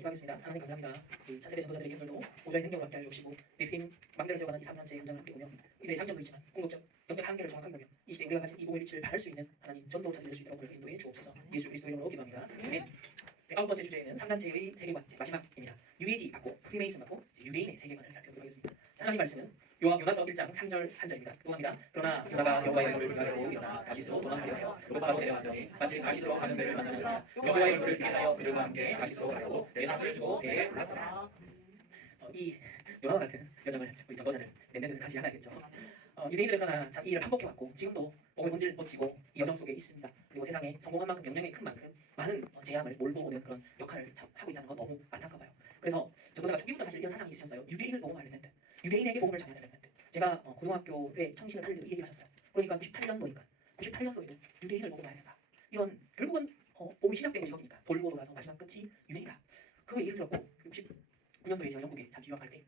기도하겠습니다. 하나님 감사합니다. 우리 차세대 전도자들에게 오늘도 보좌의 능력을 함께 해주시고 BPM 망대를 세워가는 이 3단체의 현장을 함께 보며 이들의 장점도 있지만 궁극적 영적 한계를 정확하게 보며 이 시대에 우리가 가진 이 복음의 빛을 바를 수 있는 하나님 전도자들이 될 수 있도록 우리를 인도해 주옵소서. 예수 그리스도 이름으로 기도합니다. 아멘. 아홉 번째 주제는 3단체의 세계관 마지막입니다. 유해지 받고 프리메이슨 받고 유대인의 세계관을 살펴보도록 하겠습니다. 하나님 말씀은 요나서 1장 3절 한 절입니다. 동합니다. 그러나 요나가 여호와의 얼굴을 피하려고 일어나 다시스로 도망하려 하여 로바로 내려왔더니 마침 다시스로 가는 배를 만나니라. 여호와의 얼굴을 피하여 그들과 함께 다시스로 가려고 내 삭을 주고 배에 올랐더라. 이 요나와 같은 여정을 우리 전도자들 내년에는 가지 않아야겠죠. 유대인들은 그러나 참 이 일을 반복해왔고 지금도 복음의 본질을 놓치고 이 여정 속에 있습니다. 그리고 세상에 성공한 만큼 영향이 큰 만큼 많은 재앙을 몰고 오는 그런 역할을 참 하고 있다는 건 너무 안타까워요. 그래서 전도자가 초기부터 사실 이런 사상이 있으셨어요. 유대인을 복음하려는 듯, 유대인에게 복음을 전하려는 듯. 제가 고등학교에 청신을 하는 때도 이 얘기를 하셨어요. 그러니까 98년도에도 유대인을 복음해야 된다. 이런 결국은 복음이 시작된 것이 거기니까 돌고 돌아서 마지막 끝이 유대인이다. 그 얘기를 들었고 69년도에 제가 영국에 잠시 유학할 때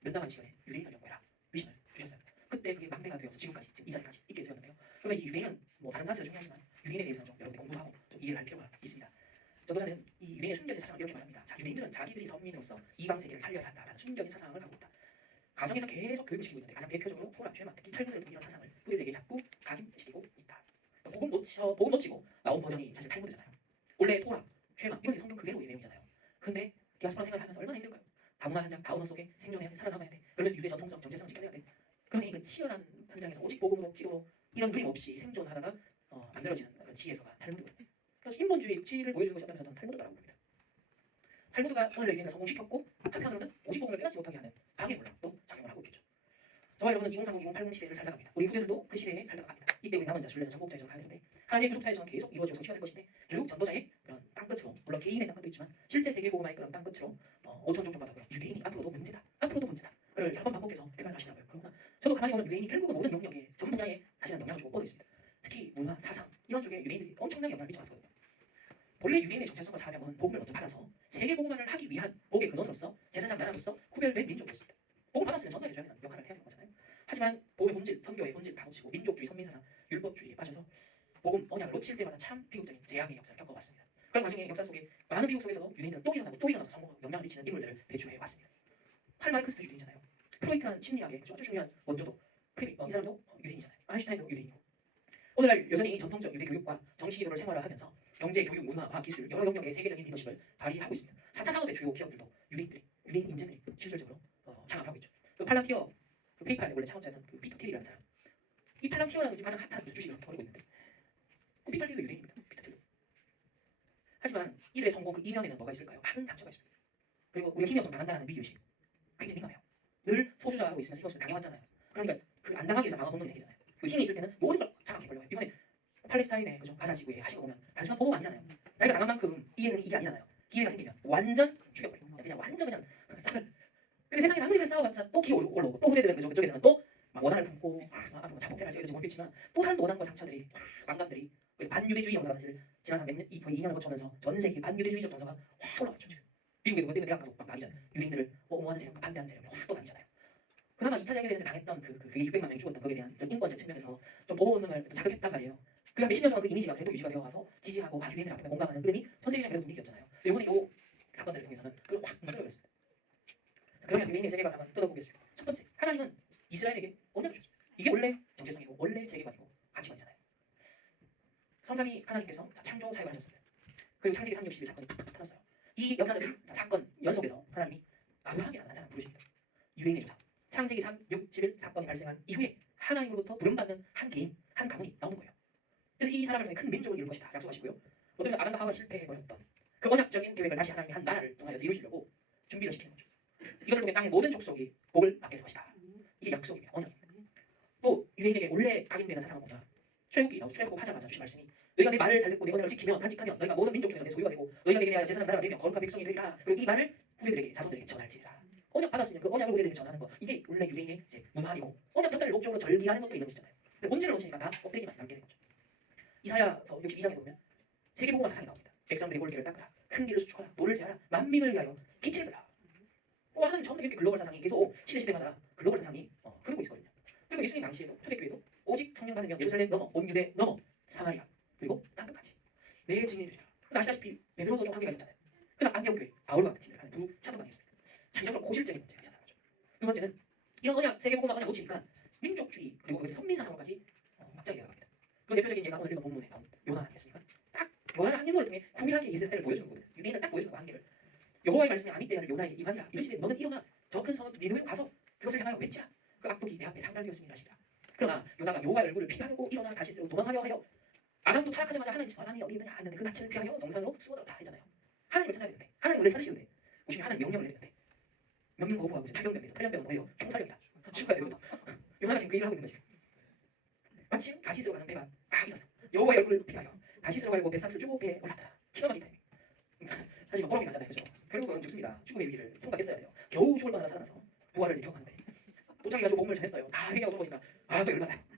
면담한 시간에 유대인을 연구해라 미션을 주셨어요. 그때 그게 망대가 되어서 지금까지 이 자리까지 있게 되었는데요. 그러면 이 유대인은 뭐 다른 나라도 중요하지만 유대인에 대해서는 좀 여러분이 공부하고 좀 이해를 할 필요가 있습니다. 전도자는 이 유대인의 숨겨진 사상을 이렇게 말합니다. 자, 유대인들은 자기들이 선민으로서 이방 세계를 살려야 한다라는 숨겨진 사상을 갖고 있다. 가정에서 계속 교육을 시키고 있는데 가장 대표적으로 토라, 쉐마, 특히 탈무드를 통해 이런 사상을 후대들에게 자꾸 각인시키고 있다. 복음 놓치고 나온 버전이 사실 탈무드잖아요. 원래 토라, 쉐마 이건 성경 그대로의 내용이잖아요. 근데 디아스포라 생활을 하면서 얼마나 힘들까요? 다문화 현장, 다운어 속에 생존해야 돼, 살아남아야 돼. 그러면서 유대 전통성, 정체성 지켜내야 돼. 그러니 그 치열한 현장에서 오직 복음으로 기도로 이런 그림 없이 생존하다가 만들어지는 그 지혜서가 탈무드거든요. 그래서 인본주의 의치를 보여주는 것이 어떤 면에서 저는 탈무드라고 봅니다. 탈무드가 오늘 유대인을 성공시켰고 한편으로는 오직 복음을 깨닫지 못하게 하는 방해 물량도 작용을 하고 있겠죠. 저와 여러분은 2030, 2080 시대를 살다 갑니다. 우리 후대들도 그 시대에 살다 갑니다. 이때 우리 남은 자 순례자 정복자의 정을 가야 되는데 하나님의 구속사에서는 계속 이루어지고 성취가 될 것인데 결국 전도자의 그런 땅끝으로 물론 개인의 땅끝도 있지만 실제 세계 복음화의 그런 땅끝으로 5천 종 정도 가고요. 유대인이 앞으로도 문제다. 그를 여러 번 반복해서 해명하시더라고요. 그러나 저도 가만히 보면 유대인이 결국은 모든 영역에 전 분야에 사실은 영향을 주고 뻗어 있습니다. 특히 문화, 사상 이런 쪽에 유대인들이 엄청나게 영향을 미쳐왔거든요. 본래 유대인의 정체성과 사명은 복음을 먼저 받아서 세계 복음화를 하기 위한 복의 근원으로서 제사장 나라로서 구별된 민족이었습니다. 복음 받았으면 전달해줘야 되는 역할을 해야 되는 거잖아요. 하지만 복음의 본질, 선교의 본질 다 놓치고 민족주의, 선민사상, 율법주의에 빠져서 복음 언약을 놓칠 때마다 참 비극적인 재앙의 역사를 겪어왔습니다. 그런 과정의 역사 속에 많은 비극 속에서도 유대인들은 또 일어나서 성공하고 영향을 미치는 인물들을 배출해 왔습니다. 칼 마르크스도 유대인이잖아요. 프로이트라는 심리학의 아주 중요한 원조도 이 사람도 유대인이잖아요. 아인슈타인도 유대인이고 오늘날 여전히 전통적 유대 교육과 정치 기도를 생활화하면서 경제, 교육, 문화, 과학, 기술 여러 영역의 세계적인 리더십을 발휘하고 있습니다. 4차 산업의 주요 기업들도 유대인 인재들이 실질적으로 창업하고 있죠. 그 팔란티어, 그 페이팔의 원래 창업자는 그 피터 틸이라는 사람. 이 팔란티어라는 지금 가장 핫한 주식을 벌이고 있는데 그 피터 틸도 유대인입니다. 피터 틸. 하지만 이들의 성공 그 이면에는 뭐가 있을까요? 많은 상처가 있습니다. 그리고 우리가 힘이 없으면 당한다는 위기의식 굉장히 민감해요. 늘 소수자하고 있으면서 힘이 없으면 당해왔잖아요. 그러니까 그 안 당하기 위해서 방어 본능이 생기잖아요. 그 힘이 있을 때는 모든 걸 장악해 보려고 해요. 이번에 팔레스타인의 그죠 가자 지구에 하신 거 보면 단순한 보고가 아니잖아요. 자기가 당한 만큼 이해는 이게 아니잖아요. 기회가 생기면 완전 죽여버리고 그냥 완전 그냥 싹을. 근데 세상에 아무리 싸워봤자 또 기어 올라오고 또 후대들은 그쪽에서는 또 막 원한을 품고 앞으로 자폭해갈지 이런지 모르겠지만 또 다른 원한과 상처들이 망감들이 그래서 반유대주의 정서가 사실 지난 한 거의 2년을 거쳐오면서 전 세계 반유대주의적 정서가 확 올라왔죠. 지금 미국에도 그때 대학가도 막 나뉘잖아요. 유대인들을 옹호하는 세력과 반대하는 세력이 확 또 나뉘잖아요. 그나마 2차 세계대전에 당했던 그게 600만 명이 죽었던 거기에 대한 좀 인권적 측면에서 좀 보호 본능을 자극했단 말이에요. 그가 몇십 년 동안 그 이미지가 그래도 유지가 되어가서 지지하고 유대인들 앞에 공감하는 그림이 전 세계적인 그래도 분위기였잖아요. 이번에 이 사건들을 통해서는 그걸 확 만들어냈습니다. 그러면 유대인의 세계관 한번 뜯어보겠습니다. 첫 번째, 하나님은 이스라엘에게 언약을 주셨습니다. 이게 원래 정체성이고 원래 세계관이고 가치관이잖아요. 성삼위 하나님께서 창조 사역을 하셨습니다. 그리고 창세기 3, 60일 사건이 팍팍 터졌어요. 이 역사들 사건 연속에서 하나님이 아브라함이라는 사람을 부르십니다. 유대인의 조상. 창세기 3, 6, 11 사건이 발생한 이후에 하나님으로부터 부름받는 한 개인, 한 가문이 나오는 거예요. 그래서 이 사람을 통해 큰 민족을 이룰 것이다 약속하시고요. 어쩌면 아담과 하와가 실패해버렸던 그 언약적인 계획을 다시 하나님이 한 나라를 통하여서 이루시려고 준비를 시키는 거죠. 이것을 통해 땅의 모든 족속이 복을 받게 될 것이다. 이게 약속입니다. 언약입니다. 또 유대인에게 원래 각인되는 사상은 뭐냐. 출애굽하자마자 주신 말씀이 너희가 내 말을 잘 듣고 내 언약을 지키면 간직하면 너희가 모든 민족 중에서 내 소유가 되고 너희가 내게 대하여 제사장 나라가 되며 거룩한 백성이 되리라. 그리고 이 말을 후대들에게 자손들에게 전할지니라. 언약 받았으면 그 언약을 후대들에게 전하는 거 이게 원래 유대인의 이제 문화이고 언약 전달을 목적으로 절기하는 것도 있는 것이잖아요. 본질을 놓치니까 다 껍데기만 남게 되는 거죠. 이사야서 62장에 보면 세계복음화 사상이 나옵니다. 백성들이 올 길을 닦으라. 큰 길을 수축하라. 노를 제하라. 만민을 위하여 빛을 들라. 하나님 처음부터 이렇게 글로벌 사상이 계속 시대마다 글로벌 사상이 흐르고 있거든요. 그리고 예수님 당시에도 초대교회도 오직 성령 받으면 예루살렘 넘어 온 유대 넘어 사마리아 그리고 땅끝까지 내 증인이 되리라. 근데 아시다시피 베드로도 좀 한계가 있었잖아요. 그래서 안디옥 교회 바울 같은 팀을 하는 두 차도반이었습니다. 장기적으로 고질적인 문제가 있었다는 거죠. 두 번째는 이런 언약 세계복음화 언약 놓치니까 민족주의 그리고 거기서 선민사상까지 확장이 되어갑니다. 그 대표적인 예가 오늘 읽은 본문에 나온 요나 아니겠습니까? 딱 요나는 한 인물을 통해 구약의 이스라엘을 보여주는 거거든요. 유대인을 딱 보여주는 거 한계를. 여호와의 말씀이 아미떼야 할 요나에게 임하니라. 이르시되 너는 일어나 저 큰 성읍 니느웨로 가서 그것을 향하여 외치라. 그 악독이 내 앞에 상달되었음이라 하시라. 그러나 요나가 여호와의 얼굴을 피하려고 일어나 다시스로 도망하려 하여 아담도 타락하자마자 하나님 사람이 어디 있느냐 하는데 그 낯을 피하여 동산으로 숨어들었다 했잖아요. 하나님을 찾아야 되는데 하나님을 찾으시는데 오시면 하나님 명령을 내리는데 명령 거부하고 이제 탈영병에서 탈영병은 뭐예요? 총살령이다. 죽어야 돼요. 요나가 지금 그 일을 하고 있는 거지. 마침 다시스로 가는 배가 막 있었어. 여호와의 얼굴을 피하여 다시스로 가려고 뱃삭을 주고 배에 올랐더라. 기가 막힌 타이밍. 하지만 뽀록이 나잖아요. 그죠? 결국은 죽습니다. 죽음의 위기를 통과했어야 돼요. 겨우 죽을 뻔하다 살아나서 부활을 이제 경험하는데 도착해가지고 몸을 전했어요. 다 회개하고 보니까 또 열받아.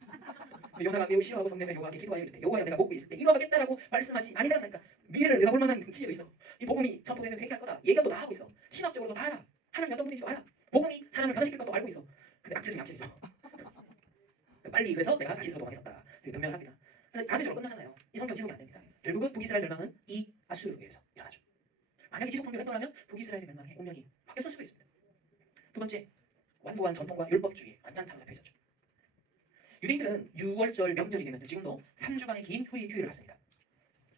요나가 매우 싫어하고 성내며 여호와께 기도하여 이르되 여호와여 내가 먹고 있을 때 이루어가겠다라고 말씀하지 아니라 하니까 미래를 내다볼 만한 지혜도 있어. 이 복음이 전포되면 회개할 거다. 예견도 다 하고 있어. 신학적으로도 다 알아. 하나님 어떤 분인지도 알아. 복음이 사람을 변화시킬 것도 알고 있어. 근데 악질 중에 악질이죠. 빨리 그래서 내가 다시스로 도망했었다. 이렇게 변명을 합니다. 그래서 단회적으로 끝나잖아요. 이 성경 지속이 안 됩니다. 결국은 북이스라엘 멸망은 이 아수르에 의해서 일어나죠. 만약에 지속 성경을 했더라면 북이스라엘의 멸망의 운명이 바뀌었을 수도 있습니다. 두 번째, 완고한 전통과 율법주의 완전 참잡해 있었죠. 유대인들은 6월절 명절이 되면 지금도 3주간의 긴 휴일을 갖습니다.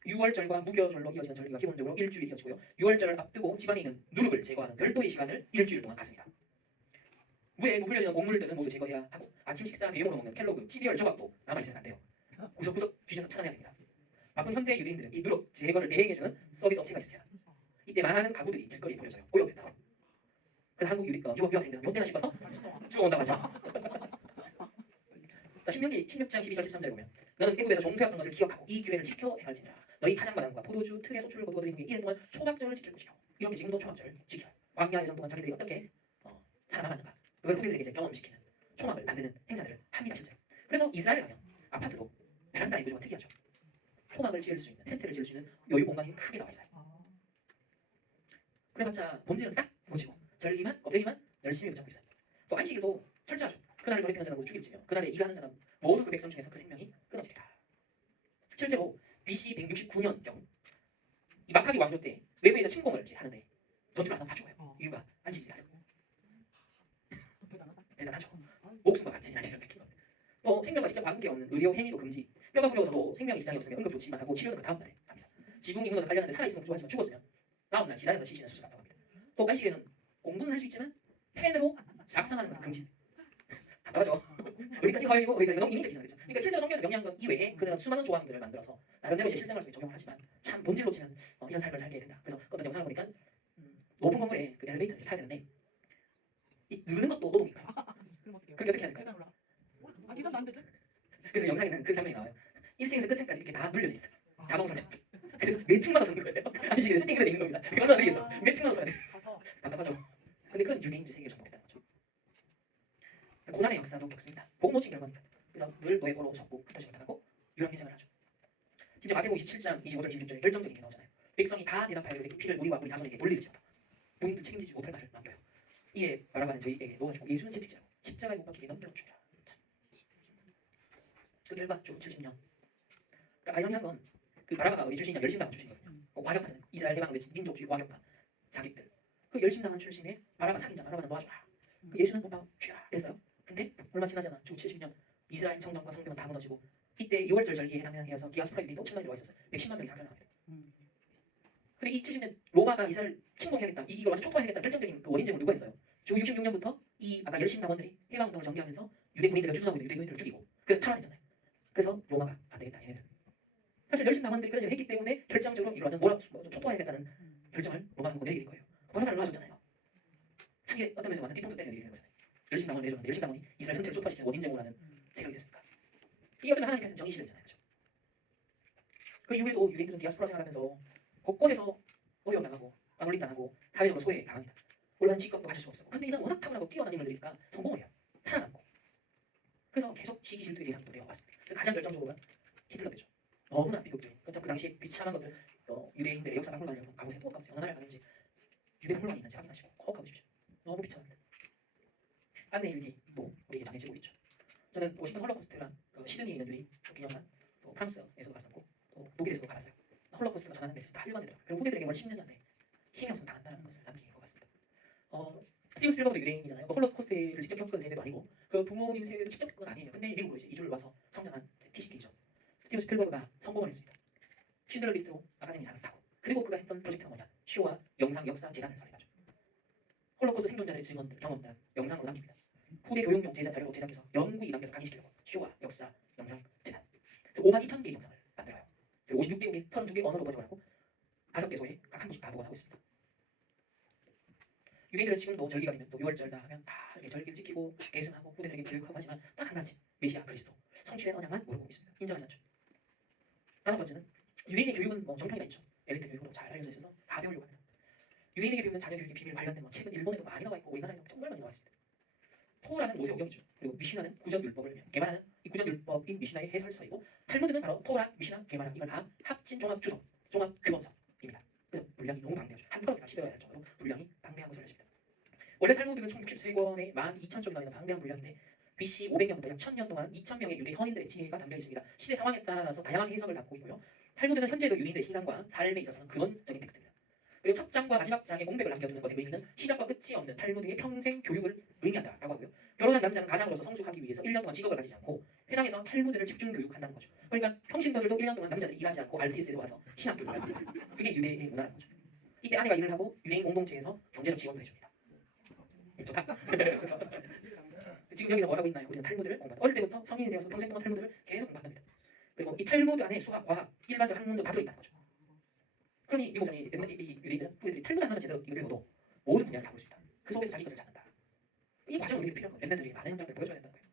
6월절과 무교절로 이어지는 절기가 기본적으로 일주일이 이어지고요. 6월절을 앞두고 집안에 있는 누룩을 제거하는 별도의 시간을 일주일 동안 갖습니다. 무에 부풀려지는 곡물들은 모두 제거해야 하고 아침 식사 대용으로 먹는 켈로그, 시리얼 조각도 남아있으면 안 돼요. 구석구석 뒤져서 찾아내야 됩니다. 바쁜 현대 유대인들은 이 누룩 제거를 대행해주는 서비스 업체가 있습니다. 이때 많은 가구들이 길거리에 버려져요. 오염됐다고. 그래서 한국 유학생들은 요 때나 싶어서 죽어온다고 하죠. 신명기 16장 12절 13절에 보면 너는 애굽에서 종패였던 것을 기억하고 이 규례를 지켜 행할지니라. 너희 타작마당과 포도주, 틀에 소출을 거두어들이는 게 1년 동안 초막절을 지킬 것이요. 이렇게 지금도 초막절을 지켜요. 광야 예정 동안 자기들이 어떻게 살아남았는가 그걸 후대들에게 이제 경험시키는 초막을 만드는 행사들을 합니다. 실제로. 그래서 이스라엘에 가면 아파트도 베란다의 구조가 특이하죠. 초막을 지을 수 있는, 텐트를 지을 수 있는 여유 공간이 크게 나와 있어요. 그래봤자 본질은 딱 보시고 절기만, 껍데기만 열심히 붙잡고 있어요. 또 안식일도 철저하죠. 그날을 돌이키는 자는 모두 죽일지며 그날에 일하는 자는 모두 그 백성 중에서 그 생명이 끊어지리라. 실제로 BC 169년경 이 마카비 왕조 때 외부에서 침공을 하는데 전투를 하다 다 죽어요. 이유가 안식일이라서. 대단하죠. 목숨과 같이 이런 느낌. 또 생명과 직접 관계 없는 의료 행위도 금지. 뼈가 부러워서도 생명이 지장이 없으면 응급 조치만 하고 치료는 그 다음 날에 합니다. 지붕이 무너져 깔렸는데 살아있으면 구조하지만 죽었으면 다음 날 지단에서 시신을 수술한다고 합니다. 또 안식일에는 공부는 할 수 있지만 펜으로 작성하는 것은 금지. 답답하죠. 어디까지 허용이고 어디까지 너무 이미지적이죠. 그렇죠? 그러니까 실제로 성경에서 명리한 것 이외에 그들은 수많은 조항들을 만들어서 나름대로 이제 실생활 속에 적용을 하지만 참 본질로 치면 이런 삶을 살게 된다. 그래서 어떤 영상을 보니까 높은 건물에 그 엘리베이터를 타야 되는데 이 누르는 것도 노동이니까. 그렇게 어떻게 해야 될까요? 계산도 안 되죠? 그래서 영상에는 그 장면이 나와요. 1층에서 끝층까지 이렇게 다 눌려져 있어요. 자동 설정. 그래서 몇 층마다 서는 거예요. 안식일에 세팅이 되어 있는 겁니다. 그게 얼마나 되겠어? 몇 층마다 서야 돼. 답답하죠. 근데 그런 유대인들 세계를 정복했다는 거죠. 고난의 역사도 겪습니다. 복 놓친 결과입니다. 그래서 늘 노예포로 속고 흩어지고 당하고 유랑 회생을 하죠. 심지어 마태복음 27장 25절 26절에 결정적인 게 나오잖아요. 백성이 다 대답하여 그 피를 우리와 우리 자손에게 돌리지어다. 본인들 책임지지 못할 말을 남겨요. 이에 바라바는 저희에게 놓아주고 예수는 채찍질하고 십자가에 못 박히게 넘겨 죽이라. 그 결과 쭉 70년. 그러니까 아이러니한 건 그 바라바가 어디 출신이냐 열심당한 출신이거든요. 과격파잖아요. 이스라엘 해방을 외친 민족주의 과격파 자기들. 그 열심당한 출신의 바라바 살인자 바라바는 놓아주라. 그 예수는 못 박아 죽여라. 그랬어요. 근데 얼마 지나지 않아 쭉 70년 이스라엘 정정과 성경은 다 무너지고 이때 6월절 절기에 해당해서 디아스포라 유대인도 5천만이 들어와 있었어요. 110만 명이 상상합니다. 근데 이 70년 로마가 이스라엘 침공해야겠다. 이걸 완전 촉구해야겠다. 결정적인 그 원인점을 누가 했어요? 주 66년부터 이 아까 열심당원들이 해방운동을 전개하면서 유대 군인들을 주둔하고 있는 유대인들을 죽이고 그래서 탈환했잖아요. 그래서 로마가 안 되겠다 얘네들. 사실 열심당원들이 그런 일을 했기 때문에 결정적으로 이걸 완전 촉구해야겠다는 결정을 로마가 한번 내리게 된 거예요. 바라바를 놔줬잖아요. 자기 어떤 면에서 완전 뒤통수 때리는 일이 된 거잖아요. 열심당원 내줬는데 열심당원이 이스라엘 전체를 쫓아시키는 원인점으로 하는 세력이 됐습니까? 이게 어떤 하나님 편에서 정의실현이잖아요. 그렇죠? 그 이후에도 유대인들은 디아스포라 생활하면서 곳곳에서 어려움 당하고 가솔림 당하고 사회적으로 소외 당합니다. 물론 직업도 가질 수 없어. 근데 이는 워낙 탁월하고 뛰어난 인물들이니까 성공을 해요. 살아남고. 그래서 계속 시기 질투의 대상도 되어 왔습니다. 그래서 가장 결정적으로는 히틀러죠. 너무나 비극적인. 그 당시에 비참한 것들 유대인들의 역사가 혼란이라고 가보세요. 꼭 가보세요. 어느 나라에 가든지 유대 혼란이 있는지 확인하시고 꼭 가보십시오. 너무 비참합니다. 안내 일기도 우리에게 전해지고 있죠. 저는 워싱턴 홀로코스트란 시드니에 있는 유대인 기념관, 또 프랑스에서도 갔었고 또 독일에서도 가봤어요. 홀로코스트가 전하는 메시지 다 일관되더라고요. 그리고 후대들에게 월 10년이 안 돼. 힘의 없음 당한다는 것을 남기는 것 같습니다. 스티븐 스필버그도 유대인이잖아요. 홀로코스트를 직접 겪은 세대도 아니고 그 부모님 세대를 직접 겪은 건 아니에요. 근데 미국으로 이제 이주를 와서 성장한 티식이죠. 스티븐 스필버그가 성공을 했습니다. 쉰들러 리스트로 아카데미상을 타고 그리고 그가 했던 프로젝트가 뭐냐? 쇼와 영상 역사 재단을 설립하죠. 홀로코스트 생존자들의 증언들, 경험들 영상으로 남깁니다. 후대 교육용 제작 자료로 제작해서 영구히 남겨서 강의시키려고 쇼와 역사 영상 재단 5만 2천 개의 영상을 만들어요. 56개국의 32개 언어로 번역을 하고 5개소에 각 한 번씩 다 보관하고 있습니다. 유대인들은 지금도 절기가 되면 또 6월절다 하면 다 이렇게 절기를 지키고 계승하고 후대들에게 교육하고 하지만 딱 한 가지 메시아 그리스도 성취된 언약만 모르고 있습니다. 인정하지 않죠. 다섯 번째는 유대인의 교육은 뭐 정평이 다 있죠. 엘리트 교육으로 잘 알려져 있어서 다 배우려고 합니다. 유대인에게 배우는 자녀 교육의 비밀 관련된 뭐 책은 일본에도 많이 나와 있고 우리나라에도 정말 많이 나왔습니다. 토라는 모세오경이죠. 그리고 미시나는 구전율법을 개발하는 이 구전율법인 미시나의 해설서이고 탈무드는 바로 토라, 미시나, 게마라 이걸 다 합친 종합 주석, 종합 규범서입니다. 그래서 분량이 너무 방대하죠. 한 편을 다 실어야 할 정도로 분량이 방대한 것을 알려집니다. 원래 탈무드는 총 63권에 12,000쪽이나 되는 방대한 분량인데 BC 500년부터 약 1000년 동안 2,000명의 유대 현인들의 지혜가 담겨 있습니다. 시대 상황에 따라서 다양한 해석을 담고 있고요. 탈무드는 현재도 유대인들의 신앙과 삶에 있어서는 근원적인 텍스트입니다. 그리고 첫 장과 마지막 장의 공백을 남겨두는 것의 의미는 시작과 끝이 없는 탈무드의 평생 교육을 의미한다라고 하고요. 결혼한 남자는 가장으로서 성숙하기 위해서 1년 동안 직업을 가지지 않고 회당에서 탈무드를 집중 교육한다는 거죠. 그러니까 평신도들도 1년 동안 남자들이 일하지 않고 RTS에서 와서 신학 교육을 합니다. 그게 유대의 문화라는 거죠. 이때 아내가 일을 하고 유대인 공동체에서 경제적 지원도 해줍니다. 좋다. 지금 여기서 뭐 하고 있나요? 우리는 탈무드를 공부한다. 어릴 때부터 성인이 되어서 평생 동안 탈무드를 계속 공부한답니다. 그리고 이 탈무드 안에 수학, 과학, 일반적 학문도 다 들어있다는 거죠. 그러니 이 목사님, 이 유대인들은 후대들이 탈무드 하나만 제대로 이걸 읽어도 모든 분야를 다 볼 수 있다. 그 속에서 자기 것을 찾는다. 이 과정은 우리에게 필요한 거예요. 랩런들이 많은 현장들을 보여줘야 된다는 거예요.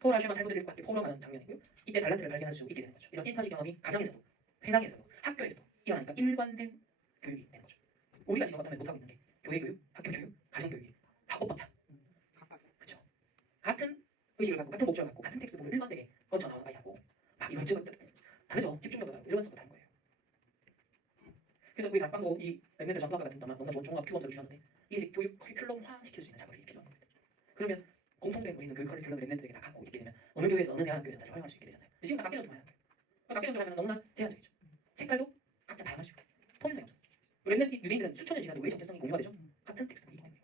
토라, 쉐마, 탈무드를 읽고 함께 포럼하는 장면이고요. 이때 달란트를 발견할 수 있게 되는 거죠. 이런 인턴십 경험이 가정에서도, 회당에서도, 학교에서도 일어나니까 일관된 교육이 되는 거죠. 우리가 지금 어떤 못하고 있는 게 교회 교육, 학교 교육, 가정 교육이 다 엇박자. 그렇죠. 같은 의식을 갖고 같은 목적을 갖고 같은 텍스트북을 일관되게 거쳐나온 아이하고 막 이것저것 다르죠. 집중력도 다르고 일관성도 다른 거예요. 그래서 우리 다빵도 이 랩런트 전도학과 같은 너무나 좋은 종합 규범서를 주셨는데 이게 교육 커리큘럼화 시킬 수 있는 작업이 필요한 겁니다. 그러면 공통된 우리는 교육 커리큘럼을 랩런트들에게 다 갖고 있게 되면 어느 교회에서 어느 대학교에서 다시 활용할 수 있게 되잖아요. 지금 다 깎여놓기만 하는 거예요. 깎여놓기만 하면 너무나 제한적이죠. 색깔도 각자 다양할 수 있고 통일성이 없어요. 랩런트 유대인들은 수천 년 지나도 왜 정체성이 공유가 되죠? 같은 텍스트북이기 때문에.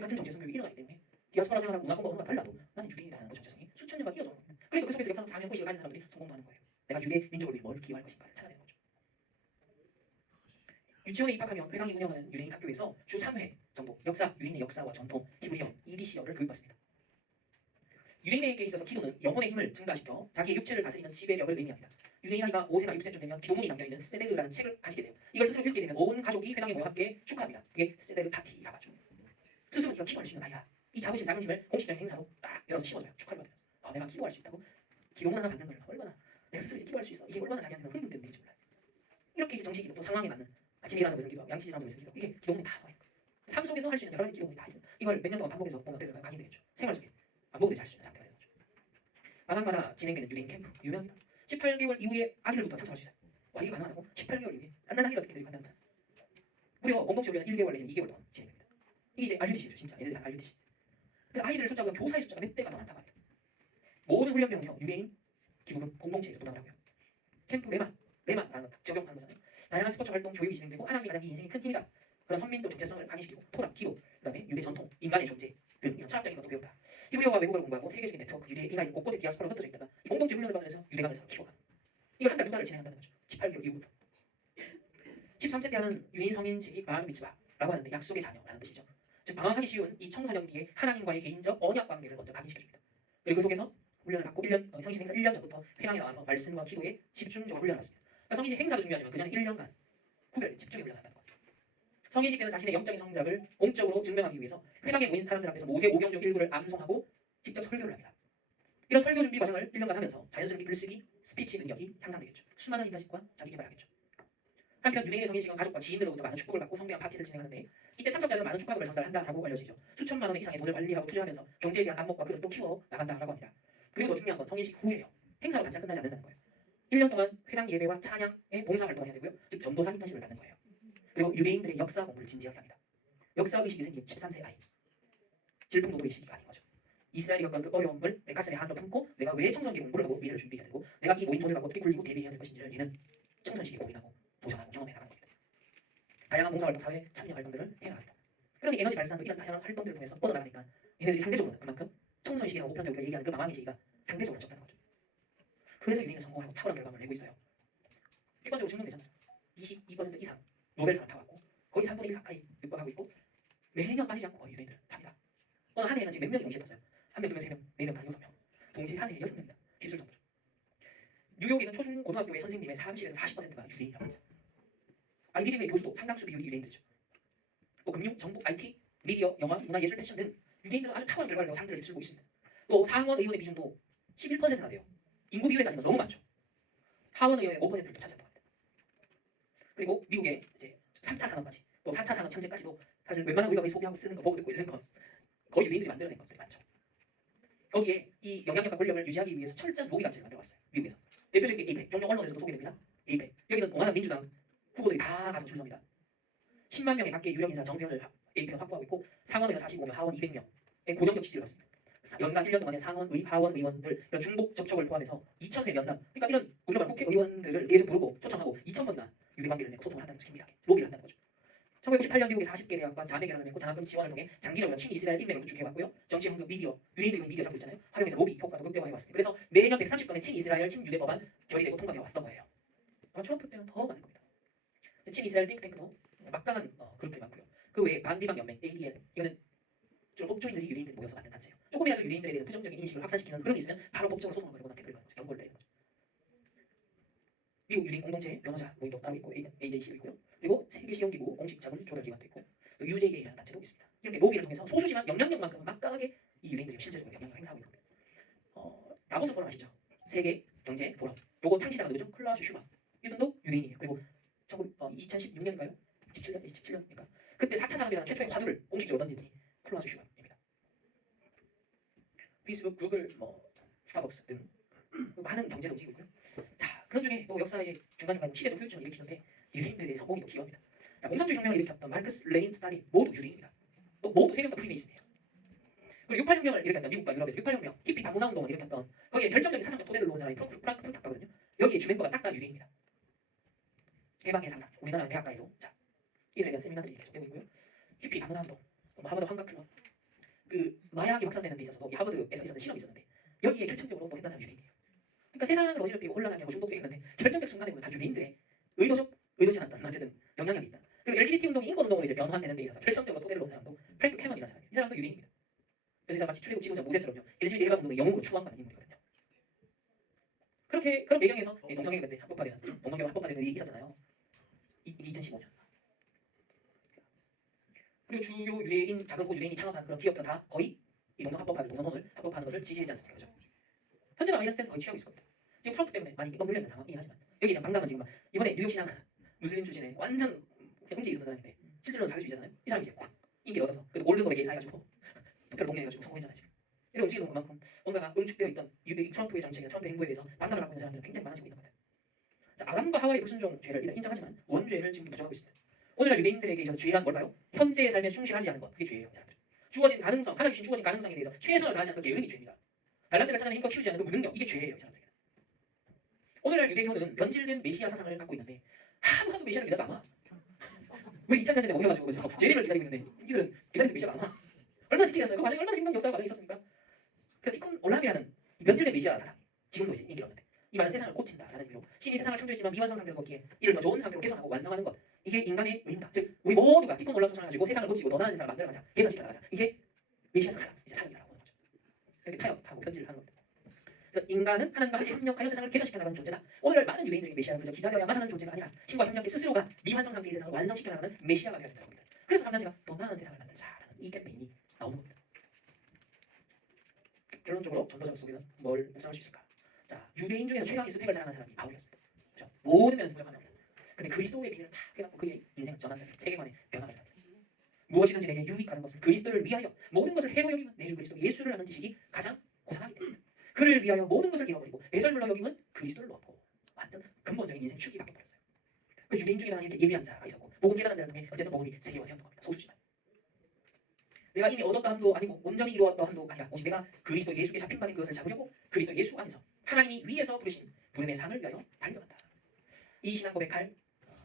같은 정체성 교육이 일어나기 때문에 디아스포라 생활하고 문화 공부가 달라도 나는 유대인이라는 그 정체성이 수천 년간 이어져 오는 겁니다. 그러니까 그 속에서 역사상 사명 의식을 가진 사람들이 성공도 하는 거예요. 내가 유대 민족을 위해 뭘 기여할 것인가를 찾아내는 거죠. 유치원에 입학하면 회당이 운영하는 유대인 학교에서 주 3회 정도 역사, 유대인의 역사와 전통, 히브리어, EDC어를 교육받습니다. 유대인에게 있어서 기도는 영혼의 힘을 증가시켜 자기의 육체를 다스리는 지배력을 의미합니다. 유대인 아이가 5세나 6세쯤 되면 기도문이 남겨있는 세데르라는 책을 가지게 돼요. 이걸 스스로 읽게 되면 온 가족이 회당에 모여 함께 축하합니다. 그게 세데르 파티라고 하죠. 스스로 네가 기도할 수 있는 아이야. 이 자부심, 자긍심을 공식적인 행사로 딱 열어서 심어줘요. 축하를 받으면서. 내가 기도할 수 있다고? 기도문 하나 받는 걸 얼마나 내가 스스로 기도할 수 있어. 이게 얼마나 자기한테는 흥분되는 일인지 몰라요. 이렇게 이제 정식이고 또 상황에 맞는 아침에 일어나서 무슨 기도, 양치 일어나서 무슨 기도, 이게 기도문이 다 나와 있고 삶 속에서 할 수 있는 여러 가지 기도문이 다 있어요. 이걸 몇 년 동안 반복해서 보면 어떨까요? 각인되겠죠. 생활 속에 안 보고 잘수 있는 상태가 되는 거죠. 마당마다 진행되는 유대인 캠프 유명합니다. 18개월 이후에 아기들부터 참석할 수 있어요. 와 이게 가능하다고? 18개월 이후에 갓난 아기를 어떻게 데리고 간다는 거야. 무려 공동체 훈련은 1개월 내지 2개월 동안 진행됩니다. 이게 이제 RUTC죠. 진짜 얘네들 RUTC. 그래서 아이들의 숫자보다 교사의 숫자가 몇 배가 더 많다고 합니다. 모든 훈련병은요 유대인 기부금 공동체에서 부담을 하고요. 캠프 레마라는 적용하는 거잖아요. 다양한 스포츠 활동 교육이 진행되고 하나님이 가장 이 인생의 큰 힘이다. 그런 선민도 정체성을 강의시키고 토라, 기도, 그다음에 유대 전통, 인간의 존재 등 이런 철학적인 것도 배운다. 히브리어와 외국어를 공부하고 세계적인 네트워크, 유대 인간이 곳곳에 디아스포라가 흩어져 있다가 이 공동체 훈련을 받으면서 유대감을 서로 키워가는 이걸 한 달, 두 달을 진행한다는 거죠. 18개월 이후부터. 13세 때 하는 유인 성인식이 말 미tz바라고 하는데 약속의 자녀라는 뜻이죠. 즉 방황하기 쉬운 이 청소년기에 하나님과의 개인적 언약 관계를 먼저 각인시켜줍니다. 그리고 그 속에서 훈련을 받고 1년 성인식 행사 1년 전부터 회당에 나와서 말씀과 기도에 집중적으로 훈련을 받습니다. 그러니까 성인식 행사도 중요하지만 그 전에 1년간 구별된 집중의 훈련을 한다는 거예요. 성인식 때는 자신의 영적인 성장을 공적으로 증명하기 위해서 회당에 모인 사람들 앞에서 모세 오경 중 일부를 암송하고 직접 설교를 합니다. 이런 설교 준비 과정을 1년간 하면서 자연스럽게 글쓰기, 스피치 능력이 향상되겠죠. 수많은 인턴십과 자기 개발하겠죠. 한편 유대인의 성인식은 가족과 지인들로부터 많은 축복을 받고 성대한 파티를 진행하는데 이때 참석자들은 많은 축하금을 전달한다라고 알려지죠. 수천만 원 이상의 돈을 관리하고 투자하면서 경제에 대한 안목과 그릇을 또 키워 나간다라고 합니다. 그리고 더 중요한 건 성인식 후예요. 행사로 반짝 끝나지 않는다는 거예요. 1년 동안 회당 예배와 찬양의 봉사활동을 해야 되고요. 즉 전도사 인턴십을 받는 거예요. 그리고 유대인들의 역사 공부를 진지하게 합니다. 역사 의식이 생긴 13세 아이. 질풍노도의 시기가 아닌 거죠. 이스라엘이 겪은 그 어려움을 내 가슴에 한으로 품고 내가 왜 청소년기 공부를 하고 미래를 준비해야 되고 내가 이 모인 돈을 갖고 어떻게 굴리고 대비해야 될 것인지를 얘는 청소년기에 고민하고 도전하고 경험해 나가는 겁니다. 다양한 봉사활동, 사회 참여 활동들을 해나갑니다. 그러니 에너지 발산도 이런 다양한 활동들을 통해서 뻗어나가니까 얘네들이 상대적으로는 그만큼 청소년 시기나 보편적 우리가 얘기하는 그 망망의 시기가 상대적으로 적다는 거죠. 그래서 유대인은 성공을 하고 탁월한 결과물을 내고 있어요. 객관적으로 증명되잖아요. 22% 이상 노벨상을 타왔고 거의 3분의 1 가까이 육박하고 있고 매년 빠지지 않고 거의 유대인들은 탑니다. 어느 한 해에는 지금 몇 명이 동시에 탔어요. 한 명, 두 명, 세 명, 네 명, 다섯 명, 6명. 동시에 한 해에 6명입니다. 휩쓸 정도죠. 뉴욕에는 초중 고등학교의 선생님의 30에서 40%가 유대인이라고 합니다. 아이비리그의 교수도 상당수 비율이 유대인들이죠. 또 금융, 정보, IT, 미디어, 영화, 문화, 예술, 패션 등 유대인들은 아주 탁월한 결과를 내고 상들을 휩쓸고 있습니다. 또 상원 의원의 비중도 11%나 돼요. 인구 비율에 따지면 너무 많죠. 하원 의원의 5%를 차지한다고 합니다. 그리고 미국의 이제 3차 산업까지 또 4차 산업 현재까지도 사실 웬만한 의학을 소비하고 쓰는 거 보고 듣고 있는 건 거의 유대인들이 만들어낸 것들이 많죠. 여기에 이 영향력과 권력을 유지하기 위해서 철저한 로비 단체를 만들어왔어요. 미국에서. 대표적인 게 에이펙, 종종 언론에서도 소개됩니다. 에이펙. 여기는 공화당 민주당 후보들이 다 가서 줄 섭니다. 10만 명의 각계 유력 인사 정병을 에이펙은 확보하고 있고 상원의원 45명, 하원 200명의 고정적 지지를 받습니다. 연간 1년 동안에 상원, 하원 의원들 이런 중복 접촉을 포함해서 2,000회 면담. 그러니까 이런 우리가 국회의원들을 계속 부르고 초청하고 2,000번이나 유대관계를 맺고 소통을 한다는 것입니다. 로비를 한다는 거죠. 1998년 미국의 40개 대학과 자매결연을 맺고 장학금 지원을 통해 장기적으로 친이스라엘 인맥을 구축해왔고요. 정치, 환경, 미디어, 유대인들이 미디어 잡고 있잖아요. 활용해서 로비 효과도 극대화해왔습니다. 그래서 매년 130건의 친이스라엘, 친유대 법안 결의되고 통과되어 왔던 거예요. 아마 트럼프 때는 더 많을 겁니다. 친이스라엘 띵크탱크도 막강한 그룹들이 많고요. 그 외에 반비방 연맹 ADL 이거는 주로 법조인들이 유대인들이 모여서 만든 단체예요. 조금이라도 유대인들에 대해서 부정적인 인식을 확산시키는 흐름이 있으면 바로 법적으로 소송을 걸거나 댓글을 걸거나 경고를 내리는 거죠. 미국 유대인 공동체 변호사 모임도 따로 있고 AJC도 있고요. 그리고 세계시험기구 공식 자금 조달기관도 있고 또 UJA라는 단체도 있습니다. 이렇게 로비를 통해서 소수지만 영향력만큼은 막강하게 이 유대인들이 실제적으로 영향을 행사하고 있는 겁니다. 다보스 포럼 아시죠? 세계 경제 포럼. 요거 창시자가 누구죠? 클라우스 슈만. 이분도 유대인이에요. 그리고 2016년인가요? 17년이니까 그때 4차 산업이라는 최초의 화두를 공식적으로 던진 분이 클라우스 슈만입니다. 페이스북, 구글, 스타벅스 등 많은 경제를 움직이고 있고요. 자, 그런 중에 또 역사의 중간중간 시대적 후유증을 일으키는데 유대인들의 성공이 또 기여합니다. 자, 공산주의 혁명을 일으켰던 마르크스, 레닌, 스탈린 모두 유대인입니다. 또 모두 3명 다 프리메이슨이에요. 그리고 68혁명을 일으켰던 미국과 유럽에서 68혁명, 히피 다문화 운동을 일으켰던 거기에 결정적인 사상적 토대를 놓은 사람이 프랑크푸르트 학파거든요. 여기에 주멤버가 싹 다 유대인입니다. 해방의 상상, 우리나라 대학가에도 자, 이들에 대한 세미나들이 계속되고 있고요. 히피 다문화 운동, 하버드 환각클럽, 그 마약이 확산되는 데 있어서도 하버드에서 있었던 실험이 있었는데 여기에 결정적으로 또 했던 사람이 유대인이에요. 그러니까 세상을 어지럽히고 혼란하게 하고 중독되게 했는데 결정적 순간에 보면 다 유대인들의 의도치 않았던 어쨌든 영향력이 있다. 그리고 LGBT 운동이 인권 운동으로 이제 변환되는 데 있어서 결정적으로 토대를 놓은 사람도 프랭크 캐먼이라는 사람이 이 사람도 유대인입니다. 그래서 이 사람 마치 출애굽 지도자 모세처럼요 LGBT 해방 운동의 영웅으로 추앙받는 인물이거든요. 그렇게 그런 배경에서 동성애가 그때 합법화되는 동성애가 합법화되는 일이 있었잖아요. 2015년. 그리고 주요 유대인 작은 곳 유대인이 창업한 그런 기업들 다 거의 이 동성 합법화를 합법화하는 것을 지지하지 않습니까? 그죠? 현재도 마이너스 스탠스 거의 취하고 있을 겁니다. 지금 트럼프 때문에 많이 이범물려는 상황이긴 하지만 여기에 대한 방담은 지금 이번에 뉴욕시장 무슬림 출신의 완전 움직이 있었던 사람인데 실제로는 사회주의잖아요. 이 사람이 이제 확 인기를 얻어서 그래도 골든검에 개사해가지고 투표를 독려해가지고 성공했잖아요. 지금 이런 움직임은 그만큼 뭔가가 응축되어 있던 트럼프의 정책이나 트럼프의 행보에 대해서 반감을 갖고 있는 사람들은 굉장히 많아지고 있는 것 같아요. 자, 아담과 하와의 불순종 죄를 일단 인정하지만 원죄를 지금 부정하고 있습니다. 오늘날 유대인들에게 있어서 죄란 뭘까요? 현재의 삶에 충실하지 않은 것, 그게 죄예요. 사람들. 주어진 가능성, 하나님 주신 주어진 가능성에 대해서 최선을 다하지 않는 그 게으름이 죄입니다. 달란트를 찾아내 힘껏 키우지 않는 그 무능력, 이게 죄예요. 이 사람들에게. 오늘날 유대교는 변질된 메시아 사상을 갖고 있는데 하도 메시아를 기다리다 안 와. 왜 2000년 전에 오셔가지고 그죠? 제리를 기다리고 있는데 이들은 기다리는 메시아가 안 와. 얼마나 지치겠어요? 그 과정이 얼마나 힘든 역사가 과정이 있었습니까? 그 티콘 올람이라는 변질된 메시아 사상, 지금도 이제 인기를 얻는데 이 말은 세상을 고친다라는 의미로 신이 세상을 창조했지만 미완성 상태로 걷기에 이를 더 좋은 상태로 개선하고 완성하는 것, 이게 인간의 의무다. 즉 우리 모두가 티콘 올람을 가지고 세상을 고치고 더 나은 세상을 만들어가자, 개선시켜 나가자. 이게 메시아적 사랑, 이제 사랑이라고 하는 거죠. 이렇게 타협하고 편지를 하는 겁니다. 그래서 인간은 하나님과 함께 협력하여 세상을 개선시켜 나가는 존재다. 오늘날 많은 유대인들에게 메시아는 그저 기다려야만 하는 존재가 아니라 신과 협력해 스스로가 미완성 상태의 세상을 완성시켜 나가는 메시아가 되어야 된다고 합니다. 그래서 삼단체가 더 나은 세상을 만들자라는 이 캠페인이 나오는 겁니다. 결론적으로 전도자 속에는 뭘 묵상할 수 있을까? 자, 유대인 중에서 최강의 스펙을 자랑하는 사람이 바울이었습니다. 그렇죠? 모든 면에서 부족하면 근데 그리스도의 비밀을 다 깨닫고 그의 인생을 전환자를 세계관의 변화를 합니다. 무엇이든지 내게 유익하는 것을 그리스도를 위하여 모든 것을 해로 여기면 내 주 그리스도 예수를 아는 지식이 가장 고상하기 때문입니다. 그를 위하여 모든 것을 잃어버리고 배설물로 여기면 그리스도를 얻고 완전 근본적인 인생 축이 바뀌어버렸어요. 그 유대인 중에 이렇게 예비한 자가 있었고 복음 깨달은 자를 통해 어쨌든 복음이 세계화되었던 겁니다. 소수지만 내가 이미 얻었다 함도 아니고 온전히 이루었다 함도 아니라 오직 내가 그리스도 예수께 잡힌 바된 그것을 잡으려고 그리스도 예수 안에서 하나님이 위에서 부르신 부름의 상을 위하여 달려간다. 이 신앙 고백할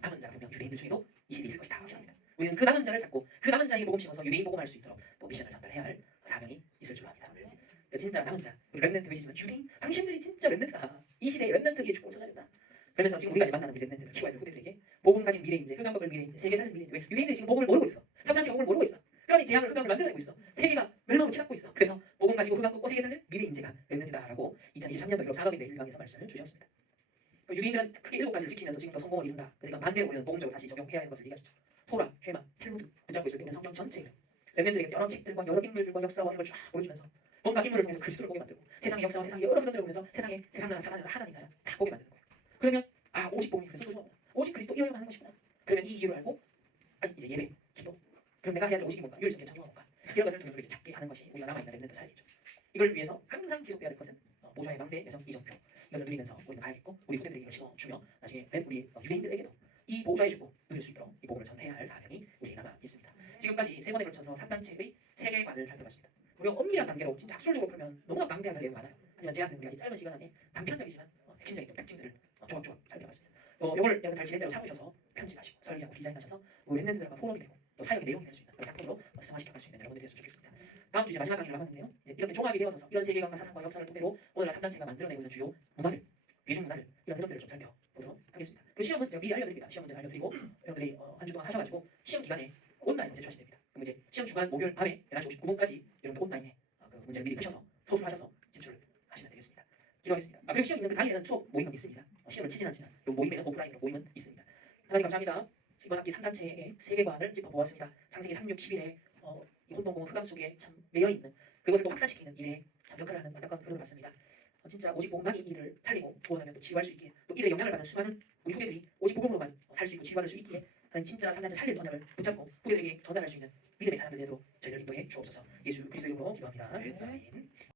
남은 자가 분명 유대인들 중에도 이 시대에 있을 것이다 하십니다. 우리는 그 남은 자를 찾고 그 남은 자에게 복음 심어서 유대인 복음할 수 있도록 또 미션을 전달해야 할 사명이 있을 줄로 압니다. 그러니까 진짜 남은 자, 우리 렘넌트 계시지만 유대인, 당신들이 진짜 렘넌트다. 이 시대에 렘넌트기에 축복을 찾아야 된다. 그러면서 지금 우리가 만나는 우리 렘넌트들, 키워야 될 후대들에게 복음 가진 미래 인재, 흑암 먹을 미래 인재, 세계 사는 미래 인재. 왜? 유대인들이 지금 복음을 모르고 있어. 3단체가 복음을 모르고 있어. 그러니 재앙을 흑암을 만들어내고 있어. 세계가 멸망으로 치닫고 있어. 그래서 복음 가지고 흑암 먹고 세계 사는 미래 인재가 렘넌트다라고 2023년도 유럽 사업인대 1강에서 말씀을 주셨습니다. 유대인들은 크게 7가지를 지키면서 지금도 성공을 이룬다. 그래서 반대로 우리는 복음적으로 다시 적용해야 하는 것을 얘기하시죠. 토라, 쉐마, 텔무드 붙잡고 있을 때 우리는 성경 전체를 렘넌트에게 여러 책들과 여러 인물들과 역사와 이런 걸 쫙 보여주면서 뭔가 인물을 통해서 그리스도를 보게 만들고 세상의 역사와 세상의 여러 흐름들을 보면서 세상 나라 사단을 하나님 나라 다 보게 만드는 거예요. 그러면 오직 복음이 그래서 소중하구나. 오직 그리스도 이어야만 하는 것이구나. 그러면 이 이유를 알고 이제 예배, 기도. 그럼 내가 해야 될 오직이 뭔가? 유일성의 전도가 뭔가? 이런 것을 두는 우리에게 찾게 하는 것이 우리가 남아있는 렘넌트 사역이죠. 이걸 위해서 항상 지속돼야 될 것은 모자의 망대 여성 이정표. 이것을 누리면서 우리는 가야겠고 우리 후대들에게 이걸 심어주며 나중에 우리 유대인들에게도 이 보좌의 주고 누릴 수 있도록 이 복음을 전해야 할 사명이 우리에게 남아 있습니다. 지금까지 3번에 걸쳐서 3단체의 세계관을 살펴봤습니다. 우리가 엄밀한 단계로 진짜 학술적으로 풀면 너무나 방대한 내용이 많아요. 하지만 제한된 우리가 이 짧은 시간 안에 단편적이지만 핵심적인 특징들을 조각조각 살펴봤습니다. 요걸 여러분 잘 지낸대로 참으셔서 편집하시고 설계하고 디자인하셔서 우리 렘넌트들과 포럼이 되고 또 사역의 내용이 될 수 있는 작품으로 승화시켜갈 수 있는 여러분들이 됐으면 좋겠습니다. 다음 주 이제 마지막 강의를 남았는데요. 이렇게 종합이 되어서 이런 세계관과 사상과 역사를 토대로 오늘날 3단체가 만들어내고 있는 주요 문화들, 대중 문화들 이런 흐름들을 좀 살펴보도록 하겠습니다. 그리고 시험은 미리 알려드립니다. 시험 문제 알려드리고 여러분들이 한 주 동안 하셔가지고 시험 기간에 온라인 제출하시면 됩니다. 그럼 이제 시험 주간 목요일 밤에 11시 59분까지 여러분들 온라인에 그 문제를 미리 푸셔서 소술하셔서 진출하시면 되겠습니다. 기도하겠습니다. 그리고 시험 있는 그 당일에는 추억 모임은 있습니다. 시험을 치진 않지만 이 모임에는 오프라인으로 모임은 있습니다. 하나님 감사합니다. 이번 학기 3단체의 세계관을 짚어보았습니다. 창세기 3, 6, 11에 이 혼동공은 흑암 속에 참 매여있는 그것을 또 확산시키는 일에 참 역할을 하는 안타까운 흐름을 봤습니다. 진짜 오직 복음만이 이를 살리고 구원하며 또 치유할 수 있기에 또 이들의 영향을 받는 수많은 우리 후대들이 오직 복음으로만 살 수 있고 치유받을 수 있기에 하나님 진짜 3단체 살리는 언약을 붙잡고 후대들에게 전달할 수 있는 믿음의 사람들 되도록 저희를 인도해 주옵소서. 예수 그리스도의 이름으로 기도합니다. 아멘.